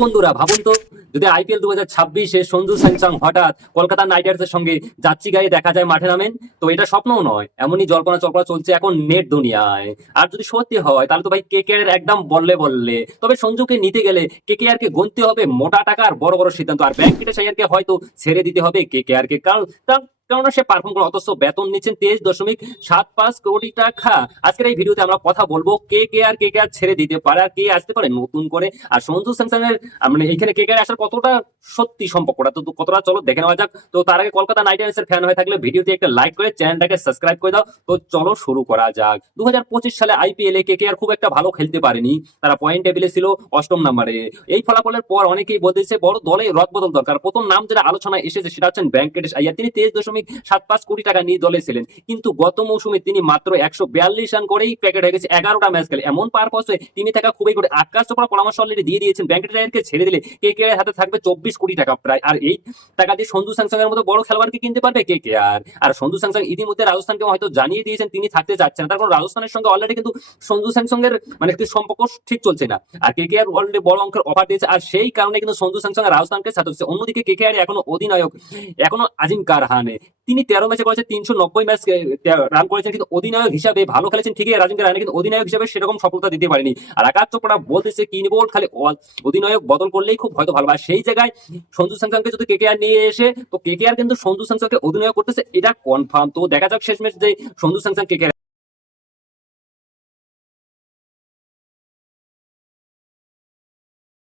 বন্ধুরা ভাবুন তো, যদি আইপিএল 2026-এ সঞ্জু স্যামসং হঠাৎ কলকাতা নাইট রাইডার্সের সঙ্গে যাচ্ছি গাড়ি দেখা যায় মাঠে নামেন, তো এটা স্বপ্নও নয়, এমনই জল্পনা চল্পনা চলছে এখন নেট দুনিয়ায়। আর যদি সত্যি হয় তাহলে তো ভাই কেকেআর এর একদম বললে বললে। তবে সঞ্জুকে নিতে গেলে কেকেআর কে গুনতে হবে মোটা টাকা আর বড় বড় সিদ্ধান্ত, আর ভেঙ্কটেশ আইয়ারকে হয়তো ছেড়ে দিতে হবে কেকেআর কে, কারণ কেননা সে পারফর্ম করে, অথচ বেতন নিচ্ছেন 23.75 কোটি টাকা। আজকের এই ভিডিওতে আমরা কথা বলবো কেকেআর ছেড়ে দিতে পারে আর কে আসতে পারে নতুন করে, আর সঞ্জু স্যামসং এর মানে এখানে কেকেআর আসার কতটা সত্যি সম্পর্কটা, তো কতটা চলো দেখে নেওয়া যাক। তো তার আগে কলকাতা নাইট রাইডার্স এর ফ্যান হয়ে থাকলে ভিডিওতে একটা লাইক করে চ্যানেলটাকে সাবস্ক্রাইব করে দাও। তো চলো শুরু করা যাক। 2025 সালে আইপিএল এ কেকেআর খুব একটা ভালো খেলতে পারেনি, তারা পয়েন্ট টেবিলে ছিল 8ম নম্বরে। এই ফলাফলের পর অনেকেই বলতেছে বড় দলে রদবদল দরকার। প্রথম নাম যেটা আলোচনায় এসেছে সেটা হচ্ছেন ভেঙ্কটেশ আইয়ার। তিনি 23.75 কোটি টাকা নিয়ে দলে ছিলেন, কিন্তু গত মৌসুমে তিনি মাত্র 142 রান করেই প্যাকেট হয়ে গেছে। 11টা ম্যাচ খেলে এমন পারপস হয়ে তিনি থাকা খুবই করে। আকাশ চোপড়া পরামর্শ অলরেডি দিয়ে দিয়েছেন ভেঙ্কটেশ আইয়ারকে ছেড়ে দিলে কেকেআর হাতে থাকবে 24 কোটি টাকা প্রায়, আর এই টাকা দিয়ে সঞ্জু স্যামসং এর মতো বড় খেলোয়াড়কে কিনতে পারবে কেকেআর। আর সঞ্জু স্যামসং ইতিমধ্যে রাজস্থানকে হয়তো জানিয়ে দিয়েছেন তিনি থাকতে চাচ্ছেন না, তার কারণ রাজস্থানের সঙ্গে অলরেডি কিন্তু সঞ্জু স্যামসং এর মানে একটি সম্পর্ক ঠিক চলছে না, আর কেকেআর অলরেডি বড় অঙ্কের অফার দিয়েছে, আর সেই কারণে কিন্তু সঞ্জু স্যামসং আর রাজস্থানকে সাথে হচ্ছে। অন্যদিকে কেকেআর এখনো অধিনায়ক এখনো আজিঙ্কা রাহানে, তিনি 13 ম্যাচে করেছে 390 ম্যাচ রান করেছেন, কিন্তু অধিনায়ক হিসাবে ভালো খেলেছেন ঠিকই রাজিঙ্কা রাহানে, কিন্তু অধিনায়ক হিসাবে সেরকম সফলতা দিতে পারেনি। আর আকাশ চোপড়া বলতেছে কিনবো খালি অধিনায়ক বদল করলেই খুব হয়তো ভালো। আর সেই জায়গায় সঞ্জু স্যামসংকে যদি কেকেআর নিয়ে এসে, তো কেকেআর কিন্তু সঞ্জু স্যামসংকে অধিনায়ক করতেছে এটা কনফার্ম। তো দেখা যাক শেষ ম্যাচ যে সঞ্জু স্যামসং কেকেআর